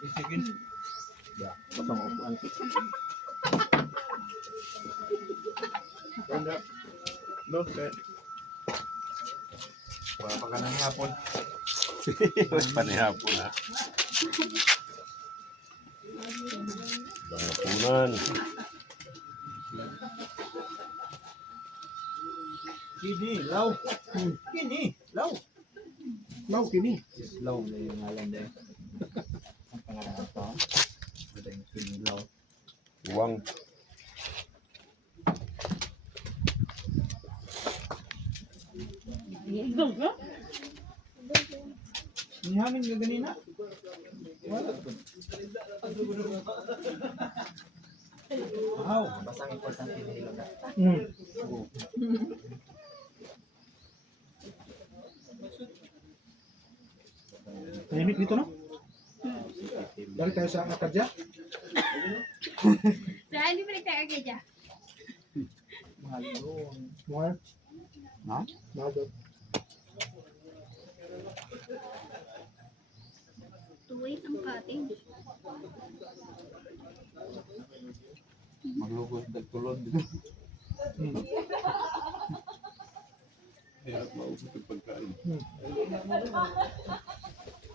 Bisigin. Ya, potong upuan. Ganda. No, sir. Wala pa ka ng hapon. Mas panihapon ha. Pangapunan. Kini, law. Kini, law. Mau kini. Law na yung ngalan din. Ang pangalan ito. Ito yung kini, law. Uwang. Nihamin ka ganina. Wala. Wow. Basta ang importante nila na. Tahimik dito no? Balik tayo sa Akadya. Saan di balik tayo agad dyan? Mahal doon. Mahal. Ha? Mahal daw. Tuwait ang cutting. Maglugos dagtulod dito. Hirap maubos yung pagkain. Hmm.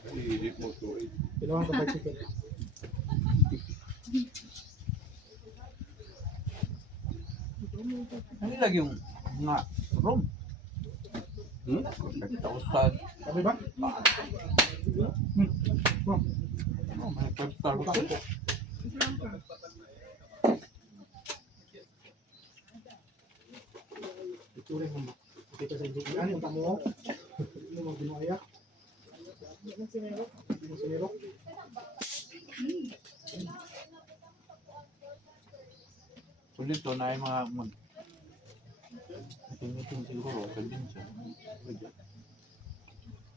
Hihilit mo to eh. Kailangan ko bicycle. Ano lagi yung nga room? Hmm? Tausan. Sabi ba? Oh. Oh, may 5-star hotel. Ito rin mo. Kita sa hindi. Ano yung tamo? Ano mo binuaya? Hindi mo sinirok. So dito na yung mga meeting siguro, open siya.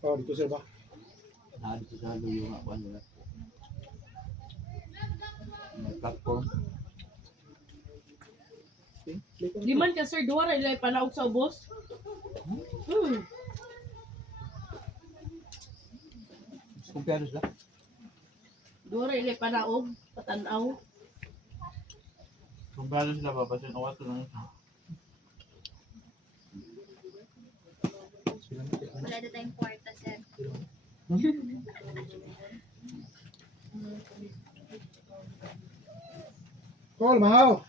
Oh, dito sir ba? Dito sa halo yung ako nila. May platform. Di man ka sir duwa ilay panaog sa ubos. Kumpiyado sila. Duwa ilay panaog patanaw. Kumpiyado sila ba? Basin awat ko lang ito. Wala na tayong kwarta, sir. Call, mahaw.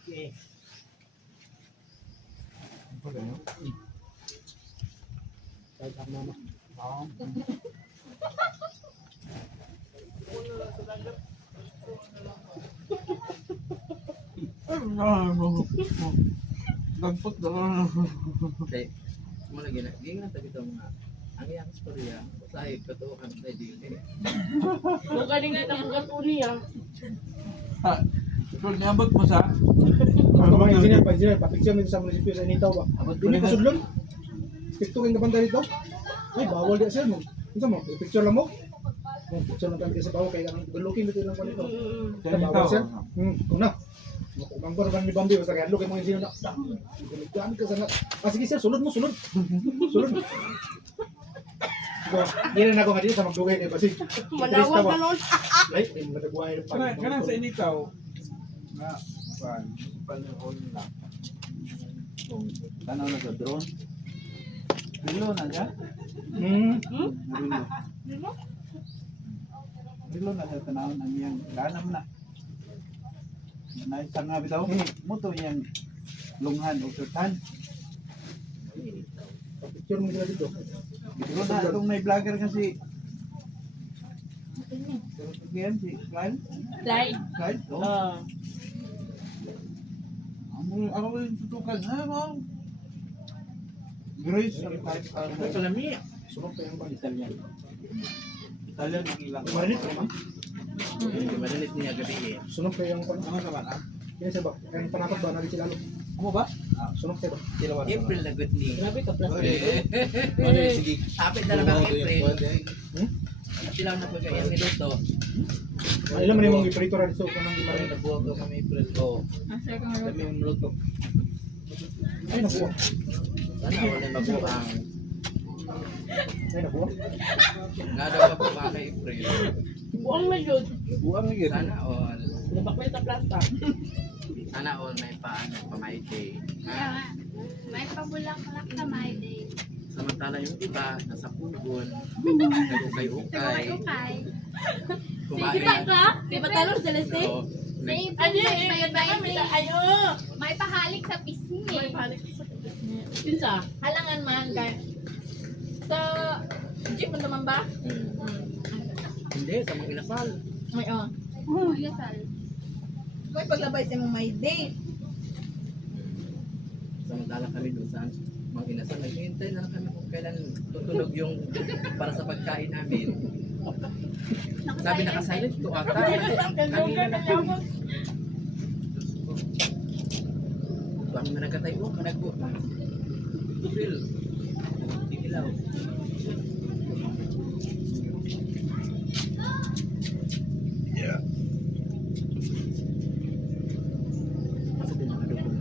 Kahit ang mama. Gagpot na lang. Okay. Mula gina, gina tabi ito mga ang iyang istorya, usahay katuokan sa di. Kung kaning kita mga tuniya. Ito, niabot mo sa? Ano ba engineer pa engineer? Papicture mo sa munisipyo sa Initaw ba? Abot ko Hindi na ko sudlon. Tiktokin ka banda dito. Ay, bawal di sir mo. Ano mo? Picture lang mo. Picture lang tayo sa bawal kaya ang looking dito lang ko dito. Bawal sir. Una. Ang ko naman ni Bambi basta kaya look mo yung sino na. Gumigyan ka sana. Sige sir, sunod mo, sunod. Sunod. Gina na ako nga dito sa magdugay kay Basig. Manawag na noon. Ay, hindi matagway pa. Kanang sa initaw, nga, panahon na. Tanaw na sa drone. Rilo na siya? Rilo. Rilo na siya tanaw na niyang ganam na. Naisang nga bitaw, muto niyang lunghan o surtan. Picture mo sila dito. Biro na itong may vlogger kasi. Pero again, si Clyde. Slide. Clyde, oh. Ako yung tutukan. Ano mo? Grace, ang type. Salami. Sunod pa yung bang Italian. Italian ang ilang. Marinit naman. Madalit niya gabi eh. Sunod pa yung Ano naman ah? Kaya sa ba? Kaya panapat ba? Nari sila. Ano ba? Sunod kayo ba? April na good ni. Grabe ka plastic. Sige. Hapit na lang ang April. At sila na pagkaya minuto. Ano naman yung mga iprito rin so kung hindi marin. Nabuwag ko kami April ko. Sir, kung ano. Kami yung minuto. Ay nabuwa. Sana wala mabuang. Ay nabuwa. Nga daw ka pa kay April. Buang na yun. Buang na yun. Sana all. Labak na yung planta. Sana all may paano, pamayday. Kaya nga, may pabulaklak sa my day. Samantala yung iba, nasa pugon, Ito nagukay-ukay, ukay. Kita ka? Si Batalor Celeste? Oo. Save Ano yun? may Maganda kami sa ayo. May pahalik sa pisngi. May balik sa Pinsa? Halangan man kay sa jeep mo naman ba? Hindi, sa mga inasal. May Oh, yasal. May paglabay sa mong may date. Samantala kami doon sa mga inasal, naghihintay na lang kami kung kailan tutunog yung para sa pagkain namin. Sabi naka-silent to ata. Kasi ang kanina na kami. Kami managatay ko, managbo. Tubil. Tinilaw. Kasi din ang adobo.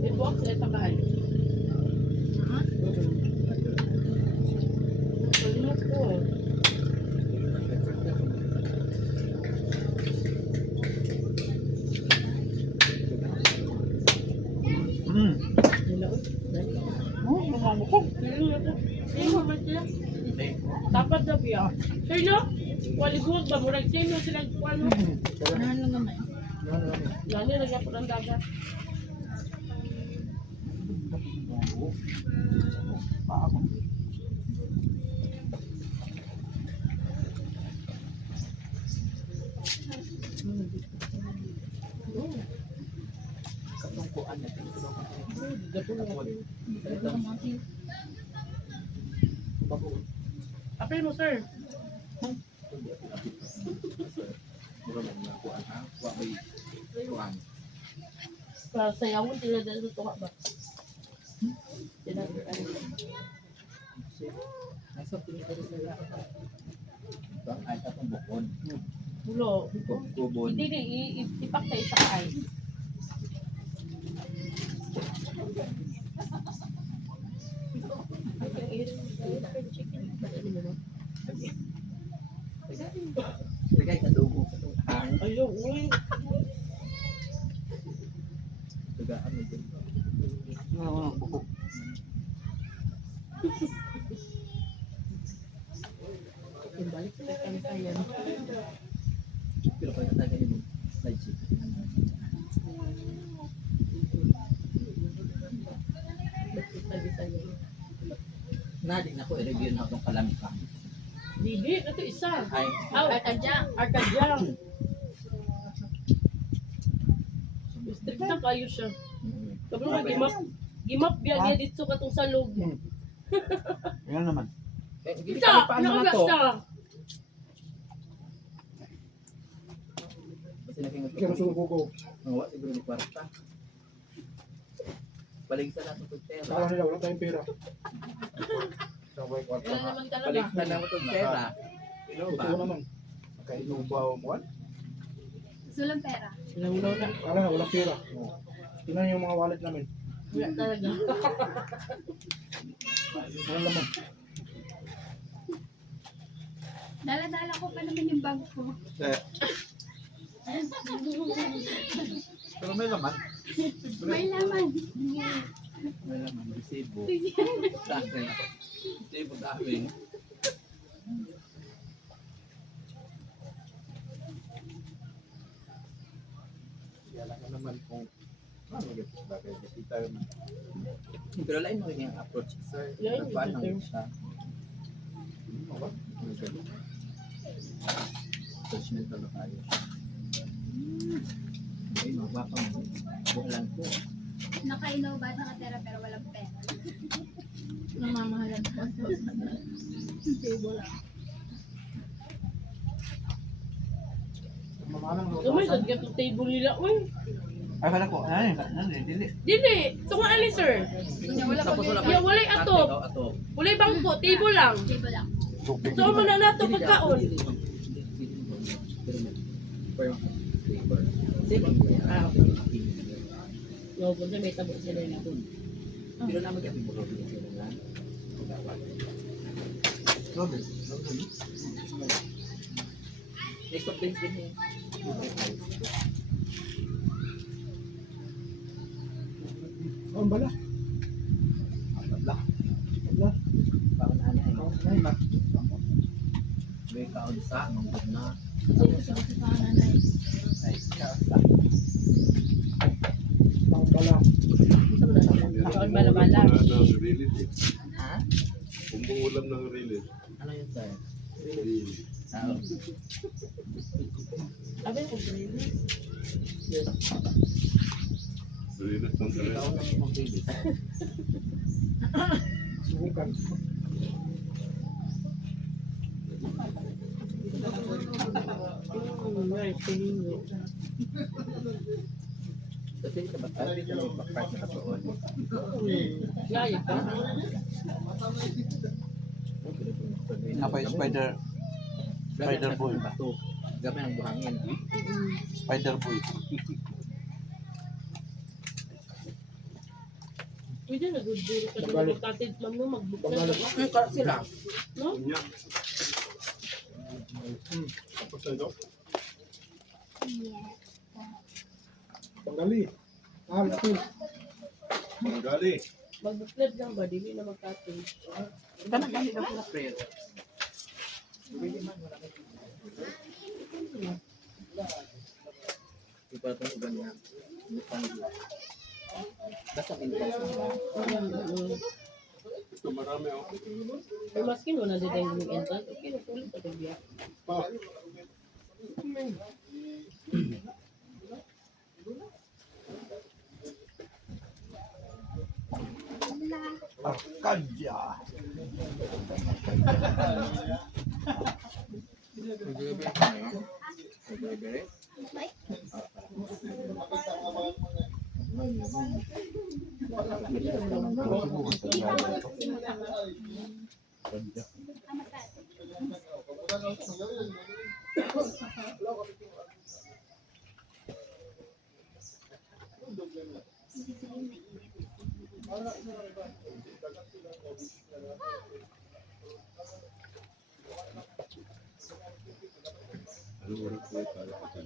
Ibuak sa isang bahay. Salimot ko. Mm. Oh, mamamukog. Sino man sila? Dapat na biya. Sino? Waliguag ba? Murag sino silang ano? Ano naman? Lani lagyan po ng dagat. Katungkuan na Apel mo, sir. Mura mo mga kuan ha? Wakay kuan. Para sayawon sila dahil sa tuka ba? Sila Nasa pinipili sila. Ito ang ay tatong bukod. Bulo. Kubon. Hindi di ipak sa isa ay. Lagay adobo. Hang. Ayaw, uy. Tugaan mo din. Buko. Balik sa kansayan. Pero pag natagal mo, slide sheet. Nadig na ko, i-review na itong kalamika. Didi, ito isa. Ay, Aw, Arkadyang. Strict na kayo siya. Sabi mo, gimap biya niya dito katong salog. Yan naman. gili Isa, kami paano na nakagat to? siya. Kasi nakingot Kaya ko. suko ko. Nawa siguro ni kwarta. Balig sa nato itong pera. Kala nila, wala tayong pera. Sabay ko Ano naman ka Balig na sa nato itong pera. Ino ba? Ito naman. Kainubaw mo. Sulang pera. Nangulaw na. Kala na, walang pera. Tingnan yung mga wallet namin. Wala talaga. Walang laman. Dala-dala ko pa naman yung bag ko. Pero may laman. May laman. May laman, resibo. Sa akin ako. Resibo sa amin. Kaya lang naman kung ano bagay kasi tayo na. Pero lain mo rin yung approach. Sir, Lain, nagpaan sir. lang siya. Ano ba? Ano ganun? Judgmental na tayo siya. Ay, magbaka mo. Buhalan ko. Nakainom ba nakatera pero walang pera. namamahalan ko sa table lang. Mamanang Gamay, sa gatong table nila. Uy, Ay, kala ko, dili. Dili, tunga ali sir. Tapos wala Ya, walay atop. Atop. Walay bangko, table lang. Table lang. So mo na nato pagkaon. Yo, bunta may tabo sila na dun. Pero naman kaya mo rin sila nga. Next of things din eh. Oh, bala. Tabla. Bala. Paano na eh. Ay, ma. May kaon sa, manggod na. Ay, kaon sa. Ang bala. Nakaon bala-bala. Ng release eh. Ha? Umuulam ng release. Ano yun sir? Release. Oo. Abi ko release. Release ng Kaon release. na yung baby. Subukan. Nice, tingin Kasi ito ba tayo? Ito yung backpack na katuon. Yaya pa. Napay spider boy. Bato. Gamay ang buhangin. Spider boy. Pwede na good deal ka na magkatid ma'am no mag-book na. Sila. No? Unya. Tapos na ito? Panggali. Laki. Gali. Mag-booklet lang ba? Dili na magkatid. Tanang kami na pula prayer. Iba itong uban niya. Basta pinipos na. Ito marami oh. Pero maski mo na din yung entrance, okay na sulit sa biya. Pa. Arcadia. Ano oras po tayo kasi?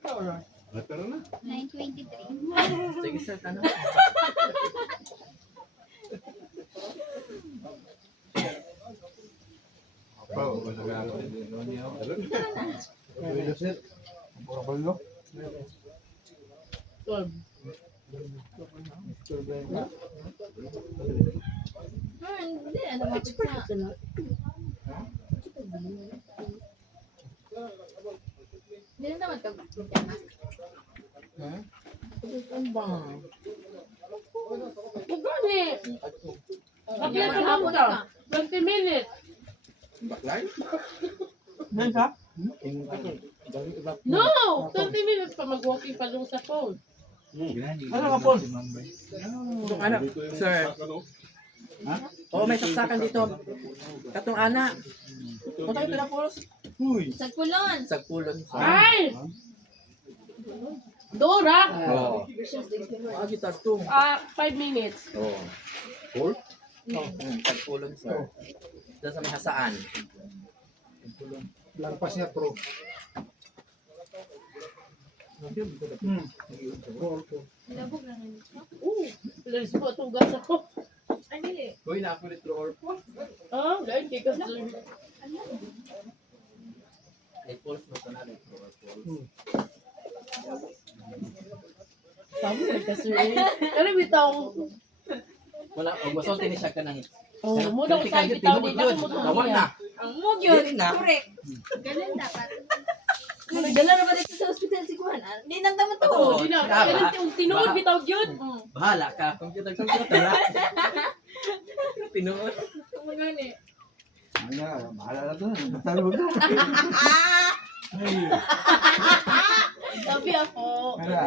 Tara na. 9:23. Sige sir, tanong. Pa, o ba sabi ako? Pura balo. 12. Hindi, ano mo Expert sa... sila. Hindi na naman ka. Ano ba? Magani. Bakit ka lang ka? 20 minutes. Baklay? Yan siya? No! 20 minutes pa mag-walking pa doon sa phone. Ano ka, Paul? Itong anak, Dito yung sir. saksakan, oh. Oo, may saksakan dito. Katong anak. Punta ito na Pauls. Sa kulon. Sagpulon. Ay! Dora! Oo. Ah, kita to. 5 minutes. Oo. Four? Oo. Sagpulon, sir. Doon sa may hasaan. Lampas niya pro. Roll ko. Labog lang yun. Lalis mo itong gas ako. Ay, dili. Uy, na-accurate drawer po. Ah, dahil kay kasi. Ay, Pauls mo ito na. Drawer, Pauls. Sabi ko kasi. Kaya bitaw. Wala, o gusto tini siya ka ng... Oh, muna ko tayo bitaw dito ako mo Tawag na. Ang mugyo. Dili na. Correct. Ganun dapat. Dala na ba dito sa ospital si Juan? Hindi nang damat to. Oh, di na. Kaya tinuod bitaw yun. Bahala ka. Computer. Tinood. Kumagani. Bahala na doon. Basta luwag na. Sabi ako. Kaya,